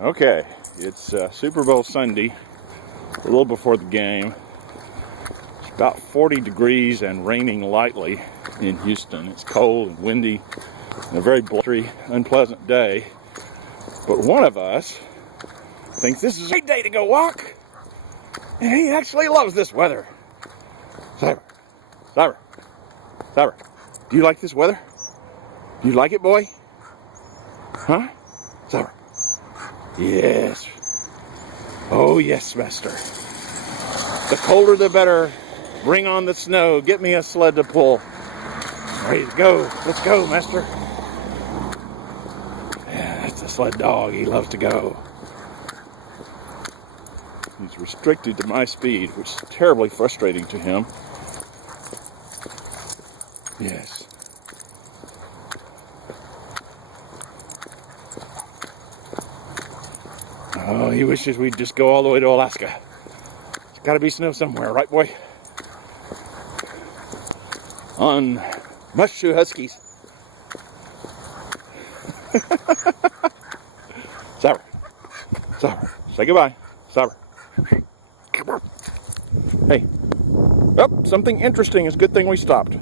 Okay, it's Super Bowl Sunday, a little before the game. It's about 40 degrees and raining lightly in Houston. It's cold and windy and a very blustery, unpleasant day. But one of us thinks this is a great day to go walk, and he actually loves this weather. Cyber, do you like this weather? Do you like it, boy? Huh? Cyber. Yes. Oh, yes, master. The colder the better. Bring on the snow. Get me a sled to pull. Ready to go. Let's go, master. Yeah, that's a sled dog. He loves to go. He's restricted to my speed, which is terribly frustrating to him. Yes. Oh, he wishes we'd just go all the way to Alaska. There's got to be snow somewhere, right, boy? On mushroom huskies. Cyber. Say goodbye. Cyber. Come on. Hey. Oh, something interesting. It's a good thing we stopped.